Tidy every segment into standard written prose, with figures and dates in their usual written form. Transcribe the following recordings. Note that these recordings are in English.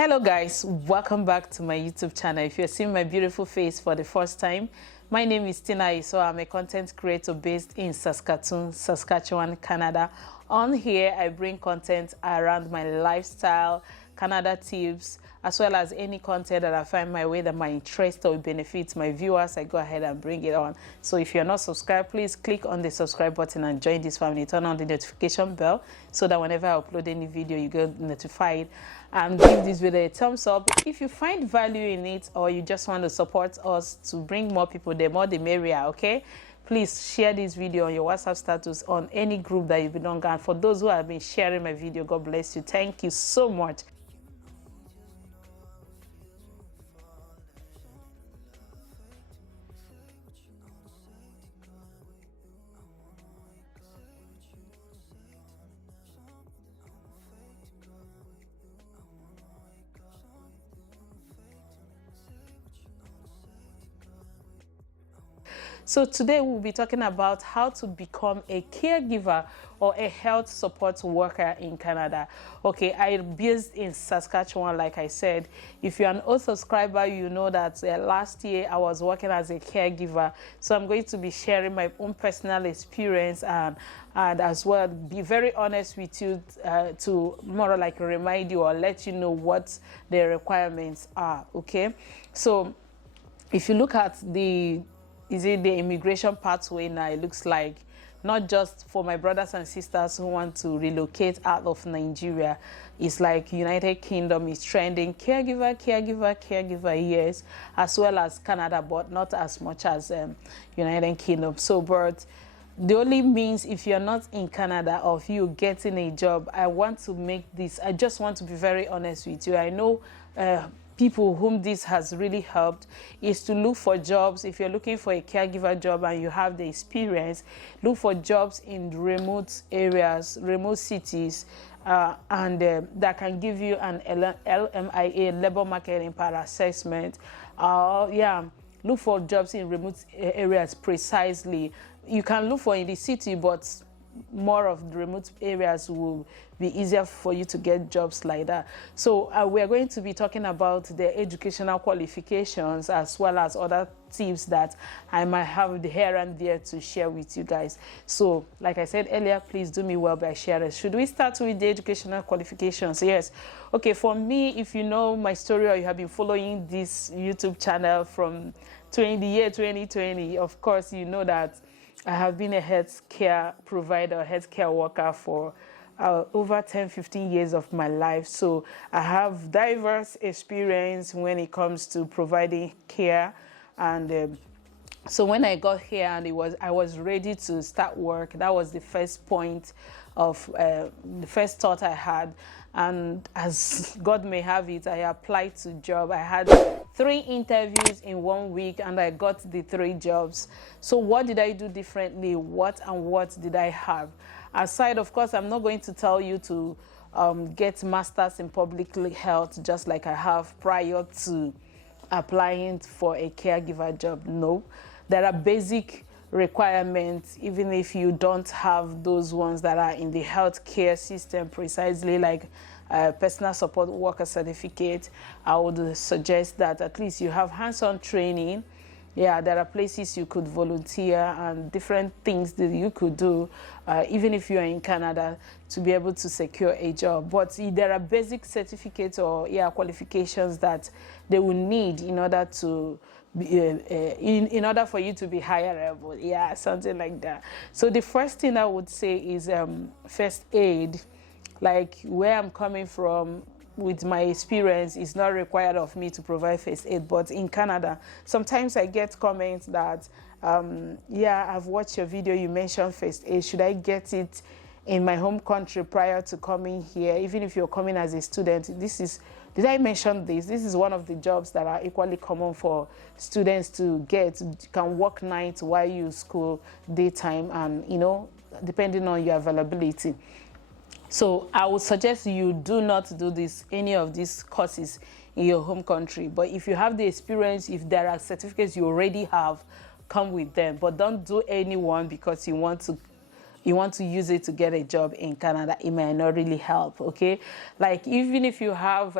Hello guys, welcome back to my YouTube channel. If you're seeing my beautiful face for the first time, my name is Isoa. I'm a content creator based in Saskatchewan, Canada. On here, I bring content around my lifestyle, Canada tips, as well as any content that I find my way that my interest or benefits my viewers. I go ahead and bring it on. So if you're not subscribed, please click on the subscribe button and join this family. Turn on the notification bell so that whenever I upload any video, you get notified. And give this video a thumbs up if you find value in it, or you just want to support us to bring more people. The more the merrier, okay? Please share this video on your WhatsApp status, on any group that you belong. And for those who have been sharing my video, God bless you. Thank you so much. So today we'll be talking about how to become a caregiver or a health support worker in Canada. Okay, I'm based in Saskatchewan, like I said. If you're an old subscriber, you know that last year I was working as a caregiver. So I'm going to be sharing my own personal experience and as well be very honest with you to more like remind you or let you know what the requirements are, okay? So if you look at the immigration pathway now, it looks like not just for my brothers and sisters who want to relocate out of Nigeria. It's like United Kingdom is trending caregiver, yes, as well as Canada, but not as much as United Kingdom. So, but the only means if you're not in Canada or if you're getting a job, I just want to be very honest with you. I know people whom this has really helped is to look for jobs. If you're looking for a caregiver job and you have the experience, look for jobs in remote areas, remote cities, and that can give you an LMIA, labor market impact assessment. Look for jobs in remote areas precisely. You can look for in the city, but more of the remote areas will be easier for you to get jobs like that. So we're going to be talking about the educational qualifications as well as other tips that I might have here and there to share with you guys. So like I said earlier, please do me well by sharing. Should we start with the educational qualifications? Yes. Okay, for me, if you know my story or you have been following this YouTube channel from the year 2020, of course, you know that I have been a healthcare provider, healthcare worker for over 10-15 years of my life. So I have diverse experience when it comes to providing care. And so when I got here and I was ready to start work, that was the first point of the first thought I had. And as God may have it, I applied to job. I had 3 interviews in 1 week and I got the 3 jobs. So what did I do differently? What did I have? Aside, of course, I'm not going to tell you to get masters in public health just like I have prior to applying for a caregiver job. No, there are basic requirements, even if you don't have those ones that are in the healthcare system precisely, like personal support worker certificate. I would suggest that at least you have hands-on training. Yeah, there are places you could volunteer and different things that you could do, even if you're in Canada, to be able to secure a job. But there are basic certificates or qualifications that they will need in order to in order for you to be hireable, something like that. So the first thing I would say is first aid. Like where I'm coming from, with my experience, it's not required of me to provide first aid. But in Canada, sometimes I get comments that, I've watched your video, you mentioned first aid. Should I get it in my home country prior to coming here? Even if you're coming as a student, did I mention this? This is one of the jobs that are equally common for students to get. You can work nights while you school daytime and, depending on your availability. So I would suggest you do not do any of these courses in your home country. But if you have the experience, if there are certificates you already have, come with them. But don't do any one because you want to use it to get a job in Canada. It might not really help, okay? Like even if you have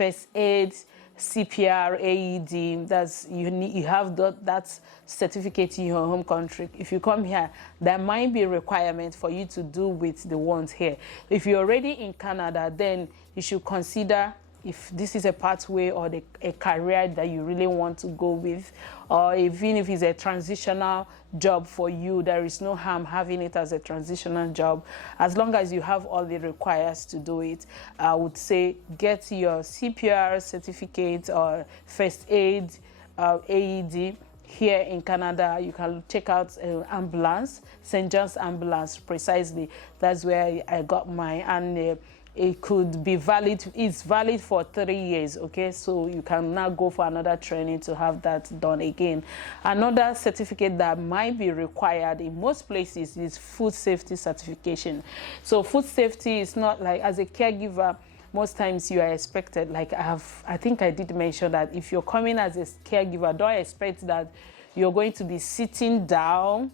first aid, CPR, AED. That's you have that certificate in your home country. If you come here, there might be a requirement for you to do with the ones here. If you're already in Canada, then you should consider if this is a pathway or a career that you really want to go with, or even if it's a transitional job for you, there is no harm having it as a transitional job. As long as you have all the requires to do it, I would say get your CPR certificate or first aid, AED. Here in Canada, you can check out ambulance, St. John's Ambulance, precisely. That's where I got mine, and it could be valid, it's valid for 3 years, okay? So you can now go for another training to have that done again. Another certificate that might be required in most places is food safety certification. So food safety is not like, as a caregiver, most times you are expected, like I think I did mention that if you're coming as a caregiver, don't expect that you're going to be sitting down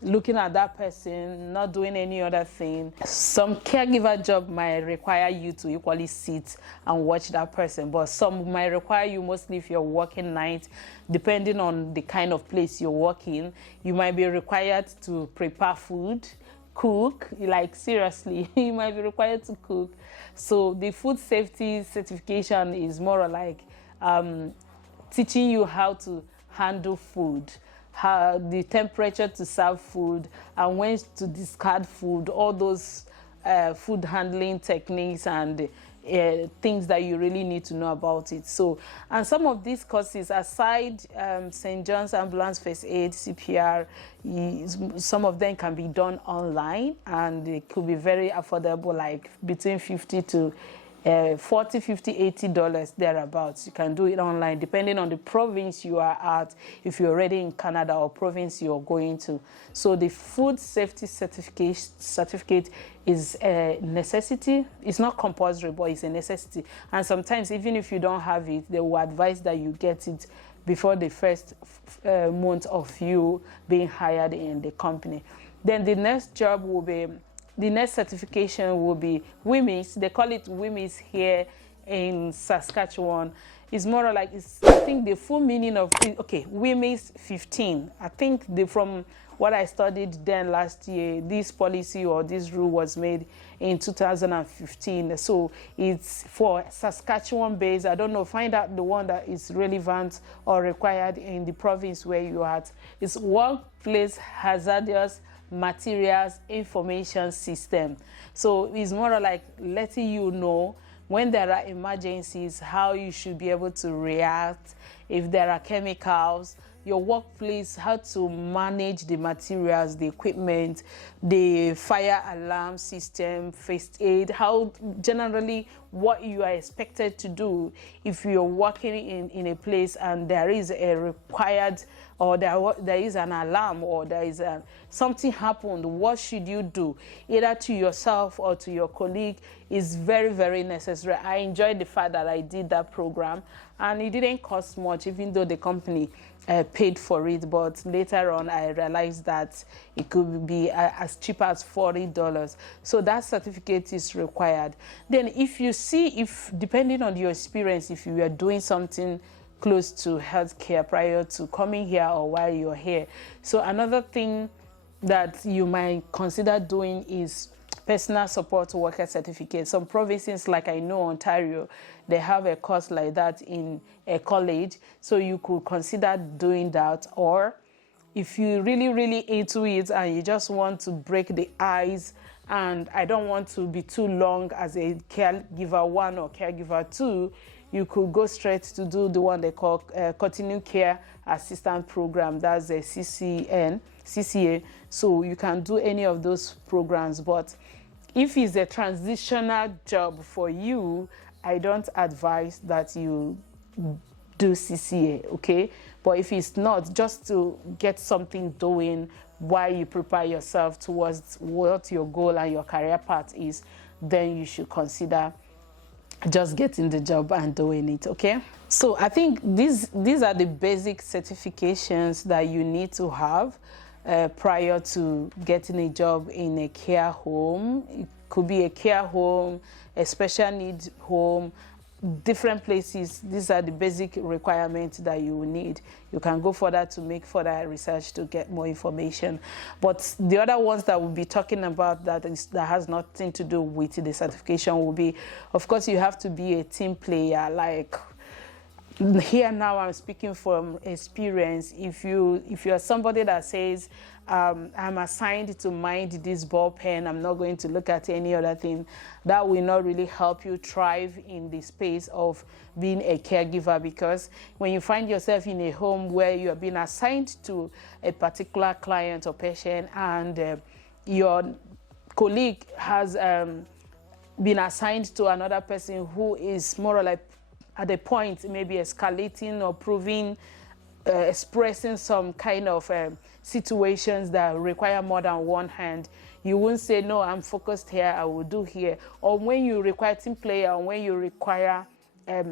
looking at that person, not doing any other thing. Some caregiver job might require you to equally sit and watch that person, but some might require you, mostly if you're working night, depending on the kind of place you're working, you might be required to prepare food, cook, like seriously, you might be required to cook. So the food safety certification is more like teaching you how to handle food, how the temperature to serve food, and when to discard food, all those food handling techniques and things that you really need to know about it. So, and some of these courses, aside St. John's Ambulance First Aid, CPR, some of them can be done online, and it could be very affordable, like between $50 to $40, $50, $80 thereabouts. You can do it online depending on the province you are at, if you're already in Canada or province you're going to. So the food safety certificate is a necessity. It's not compulsory, but it's a necessity. And sometimes even if you don't have it, they will advise that you get it before the first month of you being hired in the company. Then the next job will be, the next certification will be WHMIS. They call it WHMIS here in Saskatchewan. It's more like, I think the full meaning of, okay, WHMIS 15. I think from what I studied then last year, this policy or this rule was made in 2015. So it's for Saskatchewan based. I don't know, find out the one that is relevant or required in the province where you are at. It's Workplace Hazardous Materials Information System. So it's more like letting you know when there are emergencies, how you should be able to react, if there are chemicals, your workplace, how to manage the materials, the equipment, the fire alarm system, first aid, how generally what you are expected to do if you're working in a place and there is a required, or there is an alarm, or there is something happened, what should you do, either to yourself or to your colleague, is very, very necessary. I enjoyed the fact that I did that program, and it didn't cost much, even though the company paid for it, but later on I realized that it could be as cheap as $40. So that certificate is required. Then if you see, if depending on your experience, if you are doing something close to healthcare prior to coming here or while you're here. So another thing that you might consider doing is personal support worker certificate. Some provinces, like I know Ontario, they have a course like that in a college, so you could consider doing that. Or if you really into it and you just want to break the ice, and I don't want to be too long as a caregiver 1 or caregiver 2, you could go straight to do the one they call Continuing Care Assistant Program. That's a CCA. So you can do any of those programs. But if it's a transitional job for you, I don't advise that you do CCA, okay? But if it's not, just to get something doing while you prepare yourself towards what your goal and your career path is, then you should consider just getting the job and doing it, okay? So I think these are the basic certifications that you need to have prior to getting a job in a care home. It could be a care home, a special needs home, different places. These are the basic requirements that you will need. You can go further to make further research to get more information. But the other ones that we'll be talking about that has nothing to do with the certification will be, of course, you have to be a team player. Like here now, I'm speaking from experience. If you're somebody that says, I'm assigned to mind this ball pen, I'm not going to look at any other thing, that will not really help you thrive in the space of being a caregiver, because when you find yourself in a home where you are being assigned to a particular client or patient, and your colleague has been assigned to another person who is more or less at a point maybe escalating or proving expressing some kind of situations that require more than one hand, you won't say, no, I'm focused here, I will do here. Or when you require team player, or when you require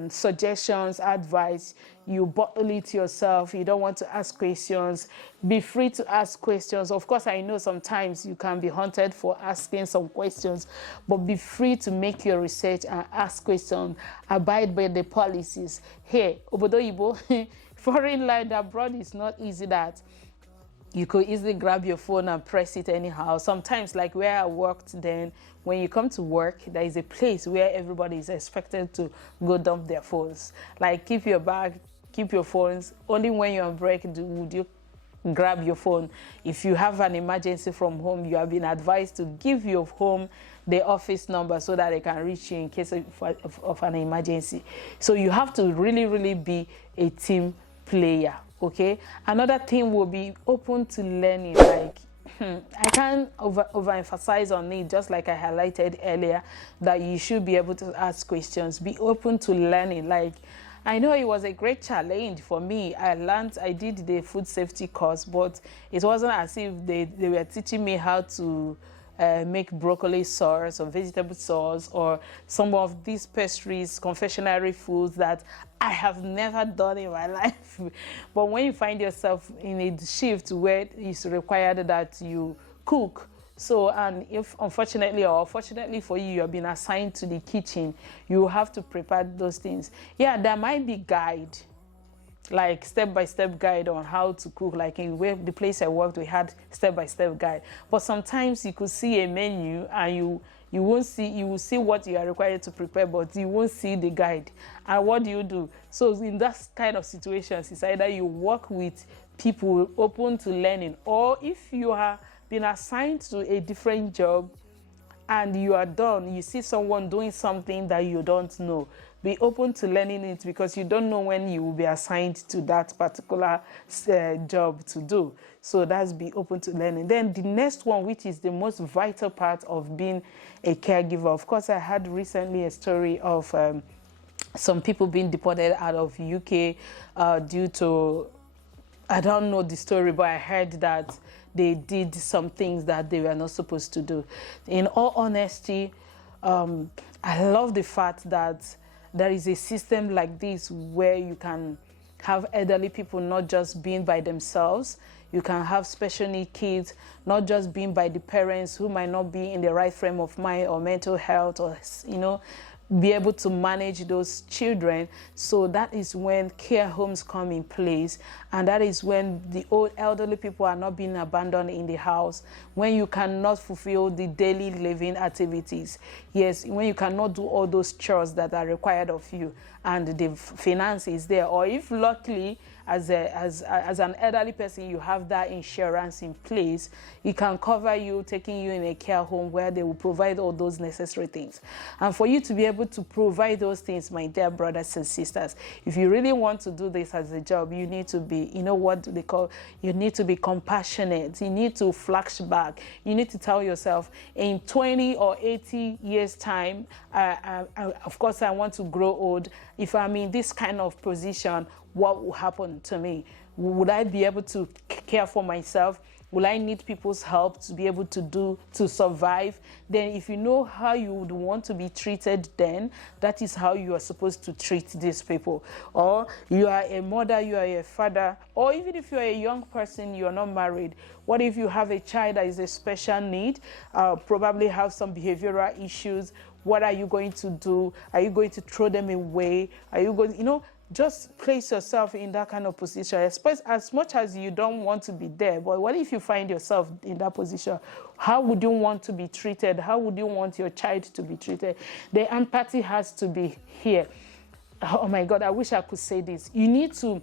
suggestions, advice, you bottle it yourself. You don't want to ask questions. Be free to ask questions. Of course, I know sometimes you can be haunted for asking some questions, but be free to make your research and ask questions. Abide by the policies. Hey, obodo Igbo, foreign land abroad is not easy that you could easily grab your phone and press it anyhow. Sometimes, like where I worked then, when you come to work, there is a place where everybody is expected to go dump their phones. Like, keep your bag, keep your phones. Only when you're on break would you grab your phone. If you have an emergency from home, you have been advised to give your home the office number so that they can reach you in case of an emergency. So you have to really, really be a team player. Okay, another thing will be open to learning. Like I can't overemphasize on it, just like I highlighted earlier, that you should be able to ask questions, be open to learning. Like, I know it was a great challenge for me. I did the food safety course, but it wasn't as if they were teaching me how to make broccoli sauce or vegetable sauce or some of these pastries, confectionery foods that I have never done in my life. But when you find yourself in a shift where it's required that you cook, so, and if unfortunately or fortunately for you, you have been assigned to the kitchen, you have to prepare those things. Yeah, there might be guide, like step-by-step guide on how to cook. Like in the place I worked, we had step-by-step guide. But sometimes you could see a menu and you will see what you are required to prepare, but you won't see the guide. And what do? So in that kind of situations, it's either you work with people open to learning, or if you have been assigned to a different job and you are done, you see someone doing something that you don't know, be open to learning it, because you don't know when you will be assigned to that particular job to do. So that's be open to learning. Then the next one, which is the most vital part of being a caregiver. Of course, I had recently a story of some people being deported out of UK due to, I don't know the story, but I heard that they did some things that they were not supposed to do. In all honesty, I love the fact that there is a system like this where you can have elderly people not just being by themselves. You can have special need kids not just being by the parents who might not be in the right frame of mind or mental health, or, you know, be able to manage those children. So that is when care homes come in place, and that is when the old elderly people are not being abandoned in the house, when you cannot fulfill the daily living activities. Yes, when you cannot do all those chores that are required of you, and the finance is there, or if luckily as an elderly person you have that insurance in place, it can cover you, taking you in a care home where they will provide all those necessary things. And for you to be able to provide those things, my dear brothers and sisters, if you really want to do this as a job, you need to be, you know what they call, you need to be compassionate. You need to flashback. You need to tell yourself, in 20 or 80 years time, of course I want to grow old. If I'm in this kind of position, what will happen to me? Would I be able to care for myself? Will I need people's help to be able to survive? Then if you know how you would want to be treated, then that is how you are supposed to treat these people. Or you are a mother, you are a father, or even if you are a young person, you are not married. What if you have a child that is a special need, probably have some behavioral issues? What are you going to do? Are you going to throw them away? Are you going, just place yourself in that kind of position, especially as much as you don't want to be there. But what if you find yourself in that position? How would you want to be treated? How would you want your child to be treated? The empathy has to be here. Oh my God, I wish I could say this. You need to,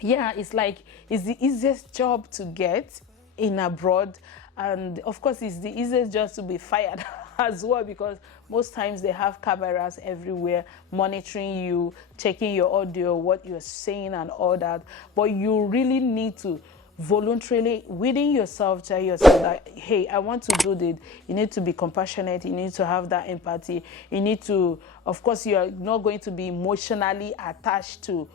it's the easiest job to get in abroad. And of course, it's the easiest job to be fired as well, because most times they have cameras everywhere monitoring you, checking your audio, what you're saying and all that. But you really need to voluntarily within yourself tell yourself that, hey, I want to do this. You need to be compassionate. You need to have that empathy. You need to, of course, you are not going to be emotionally attached to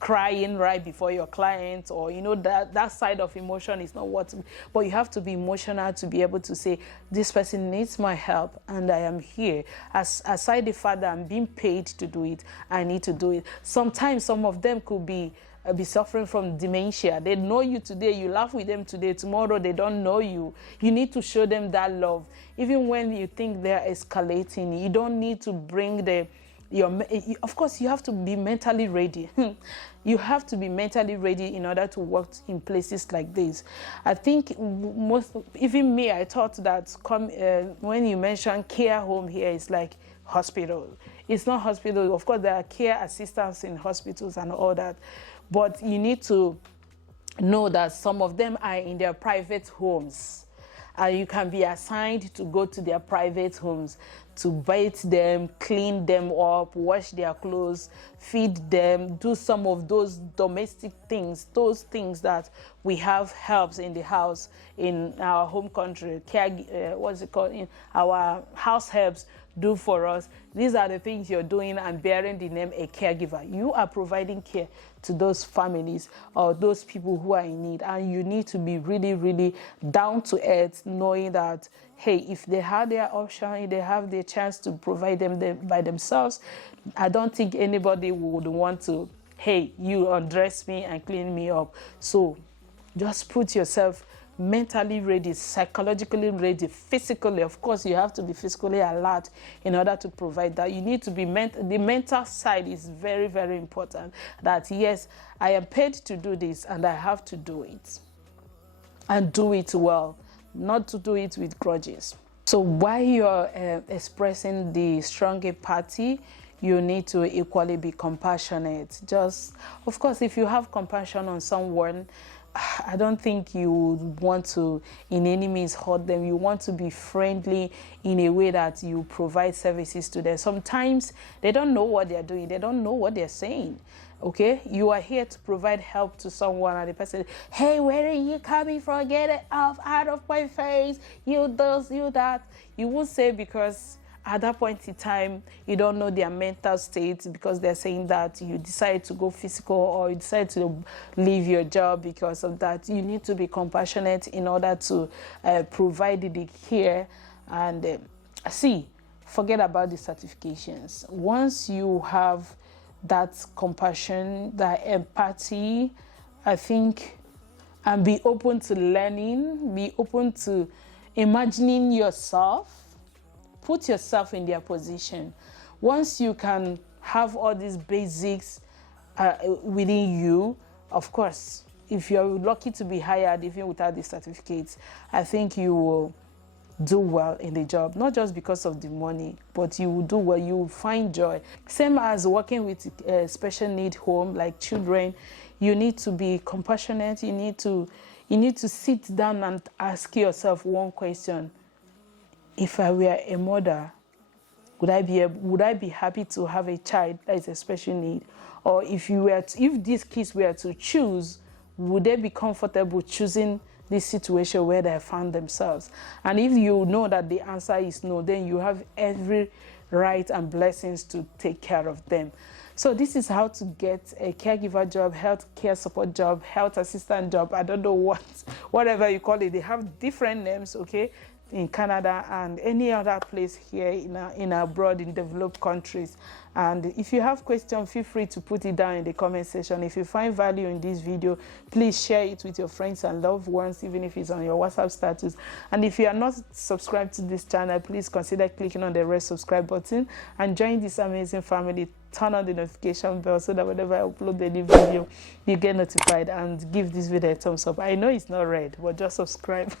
crying right before your client, or that side of emotion is not what, but you have to be emotional to be able to say, this person needs my help and I am here. Aside the fact that I'm being paid to do it, I need to do it. Sometimes some of them could be suffering from dementia. They know you today, you laugh with them today, tomorrow they don't know you. You need to show them that love. Even when you think they're escalating, you don't need to bring of course, you have to be mentally ready. You have to be mentally ready in order to work in places like this. I think even me, I thought that when you mention care home here, it's like hospital. It's not hospital. Of course, there are care assistants in hospitals and all that. But you need to know that some of them are in their private homes. You can be assigned to go to their private homes to bathe them, clean them up, wash their clothes, feed them, do some of those domestic things, those things that we have helps in the house in our home country, in our house helps do for us. These are the things you're doing and bearing the name a caregiver. You are providing care to those families or those people who are in need, and you need to be really, really down to earth, knowing that, hey, if they have their option, if they have the chance to provide them by themselves, I don't think anybody would want to, hey, you undress me and clean me up. So just put yourself mentally ready, psychologically ready, physically. Of course, you have to be physically alert in order to provide that. You need to be the mental side is very, very important. That yes, I am paid to do this and I have to do it and do it well, not to do it with grudges. So while you're expressing the strong empathy, you need to equally be compassionate. Just, of course, if you have compassion on someone, I don't think you would want to in any means hurt them. You want to be friendly in a way that you provide services to them. Sometimes they don't know what they're doing. They don't know what they're saying. Okay? You are here to provide help to someone and the person, hey, where are you coming from? Get it off, out of my face. You this, you that. You won't say, because at that point in time, you don't know their mental state, because they're saying that you decide to go physical or you decide to leave your job because of that. You need to be compassionate in order to provide the care. And forget about the certifications. Once you have that compassion, that empathy, I think, and be open to learning, be open to imagining yourself, put yourself in their position. Once you can have all these basics within you, of course, if you're lucky to be hired, even without the certificates, I think you will do well in the job, not just because of the money, but you will do well, you will find joy. Same as working with a special need home, like children, you need to be compassionate, you need to sit down and ask yourself one question. If I were a mother, would I be happy to have a child that is a special need? Or if these kids were to choose, would they be comfortable choosing this situation where they found themselves? And if you know that the answer is no, then you have every right and blessings to take care of them. So this is how to get a caregiver job, health care support job, health assistant job. I don't know whatever you call it. They have different names, okay? in Canada and any other place here in abroad in developed countries. And if you have questions, feel free to put it down in the comment section. If you find value in this video, please share it with your friends and loved ones, even if it's on your WhatsApp status. And if you are not subscribed to this channel, please consider clicking on the red subscribe button and join this amazing family. Turn on the notification bell so that whenever I upload a new video, you get notified, and give this video a thumbs up. I know it's not red, but just subscribe.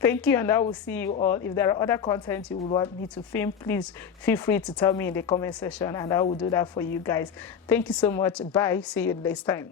Thank you, and I will see you all. If there are other content you would want me to film, please feel free to tell me in the comment section, and I will do that for you guys. Thank you so much. Bye. See you next time.